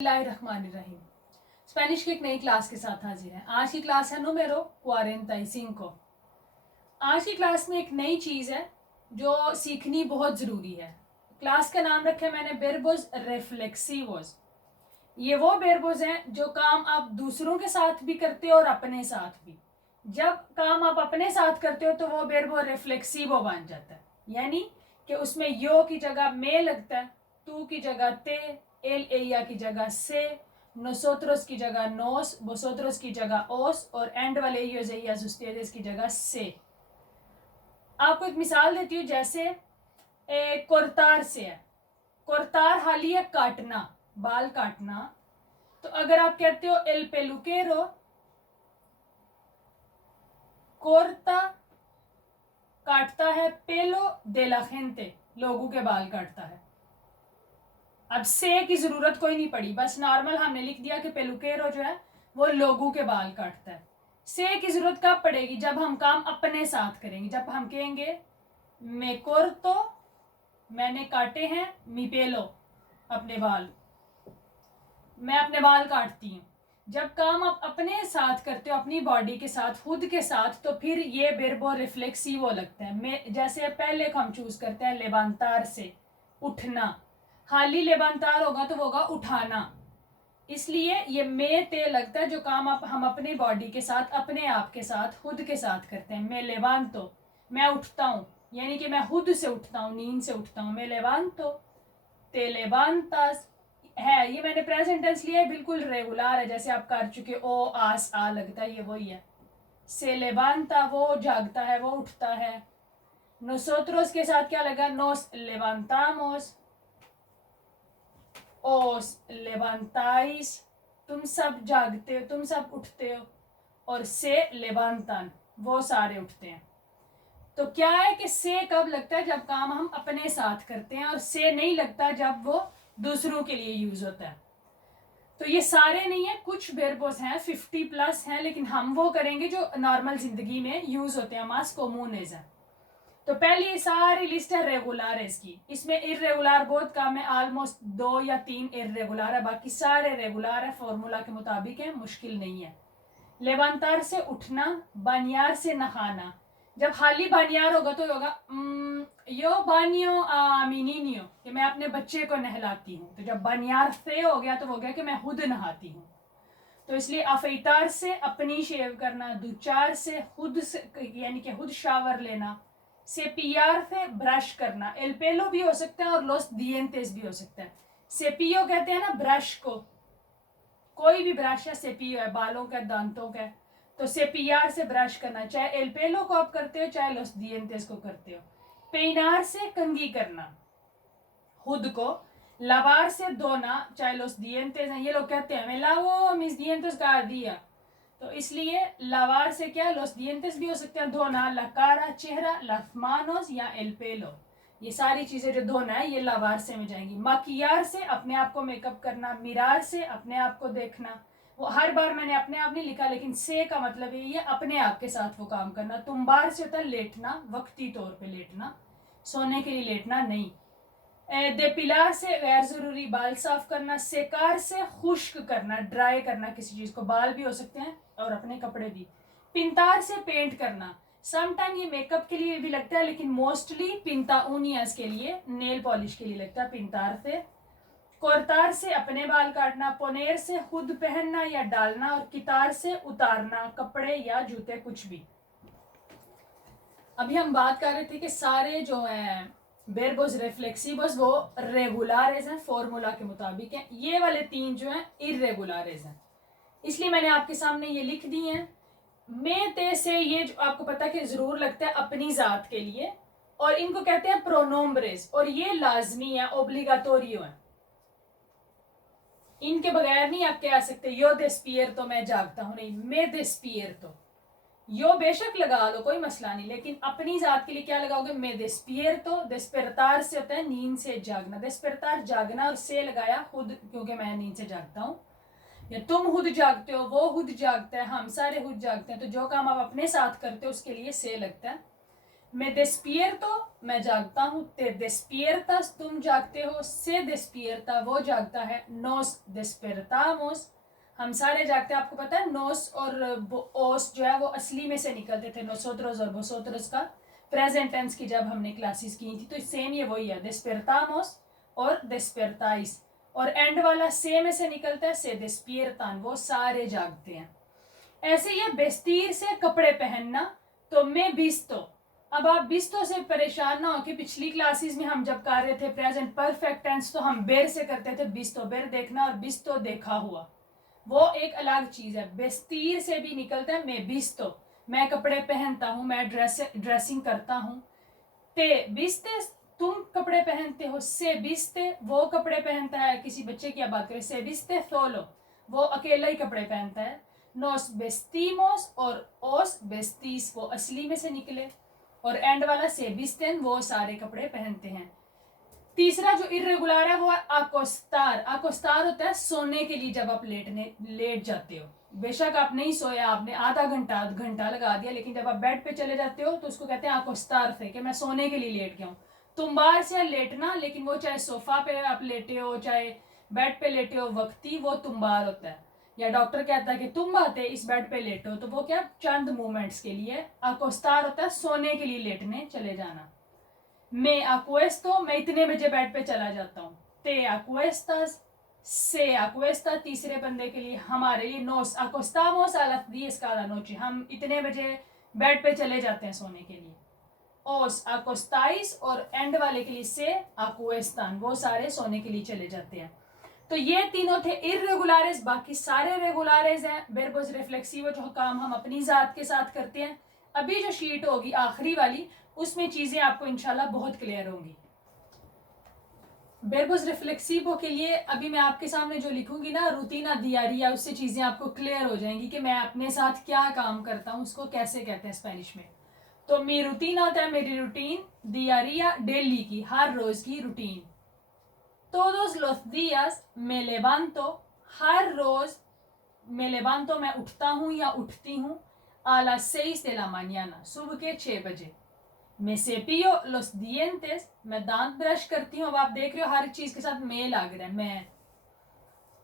बिस्मिल्लाहिर्रहमानिर्रहीम। स्पेनिश की एक नई क्लास के साथ हाजिर है। आज की क्लास है número 45। आज की क्लास में एक नई चीज़ है जो सीखनी बहुत ज़रूरी है। क्लास का नाम रखा है मैंने verbos reflexivos। ये वो verbos हैं जो काम आप दूसरों के साथ भी करते हो और अपने साथ भी। जब काम आप अपने साथ करते हो तो वो verbo reflexivo बन जाता है, यानी कि उसमें यो की जगह में लगता है, तू की जगह ते, एल एया की जगह से, नोसोत्रोस की जगह नोस, वोसोत्रोस की जगह ओस और एंड वाले योजेयास उस्तेdes की जगह से। आपको एक मिसाल देती हूँ, जैसे कोरतार से है। कोरतार हाली है काटना, बाल काटना। तो अगर आप कहते हो एल पेलुकेरो कोरता, काटता है, पेलो दे ला जेंते, लोगों के बाल काटता है। अब से की जरूरत कोई नहीं पड़ी, बस नॉर्मल हमने लिख दिया कि पेलुकेरो जो है वो लोगों के बाल काटता है। से की जरूरत कब पड़ेगी? जब हम काम अपने साथ करेंगे। जब हम कहेंगे मे कोर्तो, मैंने काटे हैं, मी पेलो, अपने बाल, मैं अपने बाल काटती हूँ। जब काम आप अपने साथ करते हो, अपनी बॉडी के साथ, खुद के साथ, तो फिर ये बेरबो रिफ्लेक्सिवो लगता है। मैं जैसे पहले हम चूज करते हैं लेबांतार से, उठना। हाली लेबांतार होगा तो होगा उठाना, इसलिए ये मे ते लगता है जो काम आप हम अपनी बॉडी के साथ, अपने आप के साथ, खुद के साथ करते हैं। मैं लेवांतो, मैं उठता हूँ, यानी कि मैं खुद से उठता हूँ, नींद से उठता हूँ। मैं लेवांतो, ते लेवांतास है, ये मैंने प्रेजेंट टेंस लिया है, बिल्कुल रेगुलर है, जैसे आप कर चुके। ओ आस आ लगता है, ये वही है। से लेवांता, वो जागता है, वो उठता है। नोसोत्रोस के साथ क्या लगा? नोस लेवांतामोस, ओस लेवांताइस, तुम सब जागते हो, तुम सब उठते हो। और से लेवांतन, वो सारे उठते हैं। तो क्या है कि से कब लगता है? जब काम हम अपने साथ करते हैं, और से नहीं लगता जब वो दूसरों के लिए यूज होता है। तो ये सारे नहीं है, कुछ वेर्बोस हैं, 50+ हैं, लेकिन हम वो करेंगे जो नॉर्मल जिंदगी में यूज होते हैं, मास कॉमूनेज है। तो पहली सारी लिस्ट है रेगुलर की। इसमें इरेगुलर बहुत कम है, ऑलमोस्ट 2 या 3 इरेगुलर है, बाकी सारे रेगुलर है, फॉर्मूला के मुताबिक है, मुश्किल नहीं है। लेवांतार से उठना, बानियार से नहाना। जब खाली बानियार होगा तो होगा यो बानियो मिनिनियो, कि मैं अपने बच्चे को नहलाती हूँ। तो जब बानियार से हो गया तो हो गया कि मैं खुद नहाती हूँ। तो इसलिए अफैतार से अपनी शेव करना, दुचार से खुद से, यानी कि खुद शावर लेना, सेपियार से ब्रश करना। एल पेलो भी हो सकता है और लोस दिएंतेस भी हो सकता है। सेपियो कहते हैं ना ब्रश को, कोई भी ब्रश है, सेपियो है, बालों का, दांतों का। तो सेपियार से ब्रश करना, चाहे एल पेलो को आप करते हो, चाहे लोस दिएंतेस को करते हो। पेनार से कंघी करना खुद को। लावार से धोना, चाहे लोस दिएंतेस हैं, ये लोग कहते हैं मैं लावो मिस दिएंतेस का दिया, तो इसलिए लावार से क्या, लोस दिएंतेस भी हो सकते हैं धोना। लकारा चेहरा, लास मानोस या एल पेलो, ये सारी चीजें जो धोना है ये लावार से में जाएंगी। माकियार से अपने आप को मेकअप करना, मिरार से अपने आप को देखना। वो हर बार मैंने अपने आप नहीं लिखा, लेकिन से का मतलब यही है अपने आप के साथ वो काम करना। तुम्बार से होता है लेटना, वक्ती तौर पे लेटना, सोने के लिए लेटना नहीं। देपिलार से गैर जरूरी बाल साफ करना। सेकार से खुश्क करना, ड्राई करना किसी चीज को, बाल भी हो सकते हैं और अपने कपड़े भी। पिंतार से पेंट करना, समटाइम ये मेकअप के लिए भी लगता है, लेकिन मोस्टली पिंताउनियास के लिए, नेल पॉलिश के लिए लगता है पिंतार से। कोरतार से अपने बाल काटना। पोनेर से खुद पहनना या डालना। और कितार से उतारना, कपड़े या जूते, कुछ भी। अभी हम बात कर रहे थे कि सारे जो है वेर्बोस रिफ्लेक्सिवोस वो रेगुलरेज हैं, फॉर्मूला के मुताबिक हैं। ये वाले 3 जो हैं इरेगुलरेज हैं, इसलिए मैंने आपके सामने ये लिख दी हैं। में ते से, ये जो आपको पता कि जरूर लगता है अपनी जात के लिए, और इनको कहते हैं प्रोनोम्ब्रेस, और ये लाजमी है, ओब्लिगाटोरियो है। इनके बगैर नहीं आप कह सकते यो देस्पियर तो मैं जागता हूं, नहीं, मैं देस्पियर तो। यो बेशक लगा लो, कोई मसला नहीं, लेकिन अपनी जात के लिए क्या लगाओगे? मैं देस्पियर तो। देस्पेरतार से होता है नींद से जागना, देस्पेरतार जागना, और से लगाया खुद, क्योंकि मैं नींद से जागता हूँ। या तुम खुद जागते हो, वो खुद जागता है, हम सारे खुद जागते हैं। तो जो काम आप अपने साथ करते हो उसके लिए से लगता है। मैं despierto मैं जागता हूँ, te despiertas तुम जागते हो, se despierta वो जागता है, nos despertamos हम सारे जागते हैं। आपको पता है नोस और ओस जो है वो असली में से निकलते थे, nosotros और vosotros का प्रेजेंट टेंस की जब हमने क्लासेस की थी, तो सेम ये वही है, despertamos और despertáis, और एंड वाला से में से निकलता है, से despiertan वो सारे जागते हैं। ऐसे ये बेस्तीर से कपड़े पहनना, तो मैं बिस्तो। अब आप बिस्तो से परेशान ना हो कि पिछली क्लासेस में हम जब कर रहे थे प्रेजेंट परफेक्ट टेंस तो हम बेर से करते थे, बिस्तो बेर देखना और बिस्तो देखा हुआ, वो एक अलग चीज है। बेस्तीर से भी निकलता है मैं बिस्तो, मैं कपड़े पहनता हूँ, मैं ड्रेसिंग करता हूँ। ते बिस्ते तुम कपड़े पहनते हो, से बिस्ते वो कपड़े पहनता है, किसी बच्चे की बात करें, से बिस्ते सोलो वो अकेला ही कपड़े पहनता है। नोस बेस्तीमोस और ओस बेस्तीस वो असली में से निकले, और एंड वाला से बिस्तेन वो सारे कपड़े पहनते हैं। तीसरा जो इर्रेगुलर है वो है अकोस्तार। अकोस्तार होता है सोने के लिए, जब आप लेट जाते हो, बेशक आप नहीं सोया, आपने आधा घंटा लगा दिया, लेकिन जब आप बेड पे चले जाते हो तो उसको कहते हैं अकोस्तार थे, कि मैं सोने के लिए लेट गया हूँ। तुम्बार से लेटना, लेकिन वो चाहे सोफा पे आप लेटे हो चाहे बेड पे लेटे हो, वक्ती वो तुम्बार होता है। या डॉक्टर कहता है कि तुम बातें इस बेड पे लेटो, तो वो क्या चंद मोमेंट्स के लिए। अकोस्तार होता है सोने के लिए लेटने चले जाना। मैं अक्वेस्तो मैं इतने बजे बेड पे चला जाता हूँ। ते अक्वेस्तास से अक्वेस्ता तीसरे बंदे के लिए, हमारे लिए nose अकोस्तामोस a las 10 cada noche हम इतने बजे बेड पे चले जाते हैं सोने के लिए। ओस अकोस्ताइस और एंड वाले के लिए से अक्वेस्तान वो सारे सोने के लिए चले जाते हैं। तो ये तीनों थे इर्रेगुलारिस, बाकी सारे रेगुलारिस हैं। वर्बोस रिफ्लेक्सिवो जो काम हम अपनी जात के साथ करते हैं। अभी जो शीट होगी आखिरी वाली, उसमें चीजें आपको इंशाल्लाह बहुत क्लियर होंगी। वर्बोस रिफ्लेक्सिवो के लिए अभी मैं आपके सामने जो लिखूंगी ना रूटीना दियारिया, उससे चीजें आपको क्लियर हो जाएंगी कि मैं अपने साथ क्या काम करता हूँ, उसको कैसे कहते हैं स्पेनिश में। तो मेरी रूटीन होता है, मेरी रूटीन, दियारिया डेली की, हर रोज की routine. Todos los días me levanto, हर रोज मैं levanto मैं उठता हूँ या उठती हूँ, a las 6 de la mañana सुबह के 6 बजे। मैं cepillo los dientes मैं दांत ब्रश करती हूँ। अब आप देख रहे हो हर चीज के साथ मैं लग रहा है। मैं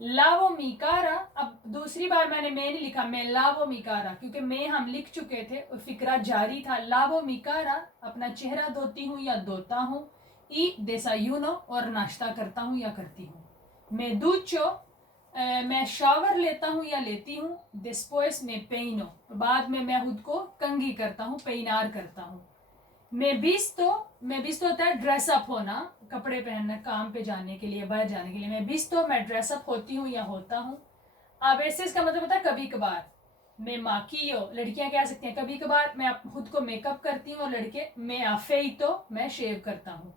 लावो मी cara, अब दूसरी बार मैंने मैं नहीं लिखा, मैं लावो मी cara, क्योंकि मैं हम लिख चुके थे और फिक्रा जारी था। लावो मी cara अपना चेहरा धोती हूँ या धोता हूँ। ई desayuno और नाश्ता करता हूँ या करती हूँ। मैं ducho मैं शावर लेता हूँ या लेती हूँ। después me peino बाद में मैं खुद को कंघी करता हूँ, पेनार करता हूँ। मैं बिस्तो होता है ड्रेसअप होना, कपड़े पहनना काम पे जाने के लिए, बाहर जाने के लिए। मैं बिस्तो मैं ड्रेसअप होती हूँ या होता हूँ। अब ऐसे इसका मतलब होता है कभी कभार। मैं माकियो लड़कियां कह सकती हैं कभी कभार मैं खुद को मेकअप करती हूँ, और लड़के मैं afeito मैं शेव करता हूँ।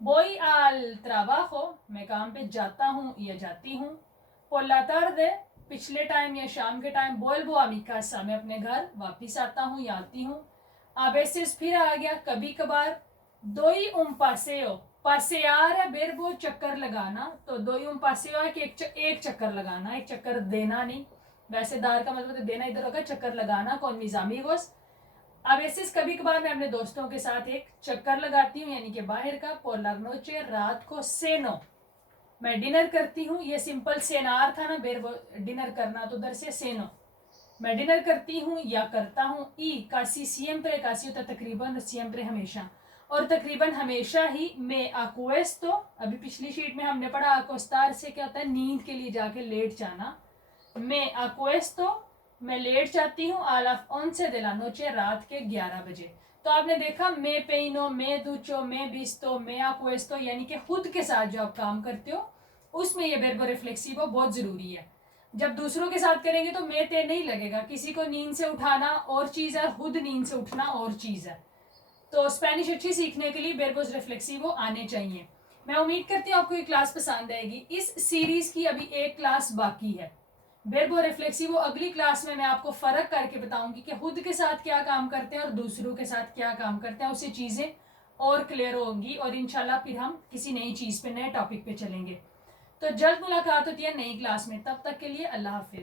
voy al trabajo मैं काम पे जाता हूँ या जाती हूँ। por la tarde पिछले टाइम या शाम के time, vuelvo a mi casa मैं अपने घर वापिस आता हूँ या आती हूँ। अब ऐसे फिर आ गया कभी कभार। दोई उम पासेओ, पासेयार है वर्बो चक्कर लगाना, तो दोई उम पासेओ है कि एक चक्कर लगाना, एक चक्कर देना नहीं। वैसे दार का मतलब देना इधर होगा, चक्कर लगाना कौन मिजामीगोस। अब ऐसे कभी कभार मैं अपने दोस्तों के साथ एक चक्कर लगाती हूँ, यानी कि बाहर का। पोलर नोचे रात को। सेनो मैं डिनर करती हूँ, ये सिंपल सेनार था ना वर्बो डिनर करना, तो उधर से सेनो मैं डिनर करती हूँ या करता हूँ। ई कासी सिएम्प्रे, कासी होता तकरीबन, सिएम्प्रे हमेशा, और तकरीबन हमेशा ही। मैं अक्वेस्तो अभी पिछली शीट में हमने पढ़ा, अकोस्तार से क्या होता है नींद के लिए जाके लेट जाना। मैं अक्वेस्तो मैं लेट जाती हूँ a las 11 de la noche रात के 11 बजे। तो आपने देखा मैं पेइनो, मैं दुचो, मैं बिस्तो, मैं अक्वेस्तो, यानी कि खुद के साथ जो आप काम करते हो उसमें ये वर्बो रिफ्लेक्सिवो बहुत जरूरी है। जब दूसरों के साथ करेंगे तो मैं ते नहीं लगेगा। किसी को नींद से उठाना और चीज है, खुद नींद से उठना और चीज है। तो स्पेनिश अच्छी सीखने के लिए वर्बोस रिफ्लेक्सिवो आने चाहिए। मैं उम्मीद करती हूँ आपको ये क्लास पसंद आएगी। इस सीरीज की अभी एक क्लास बाकी है वर्बो रिफ्लेक्सिवो। अगली क्लास में मैं आपको फर्क करके बताऊंगी कि खुद के साथ क्या काम करते हैं और दूसरों के साथ क्या काम करते हैं, उससे चीजें और क्लियर होंगी, और इंशाल्लाह फिर हम किसी नई चीज पे, नए टॉपिक पे चलेंगे। तो जल्द मुलाकात होती है नई क्लास में, तब तक के लिए अल्लाह हाफिज।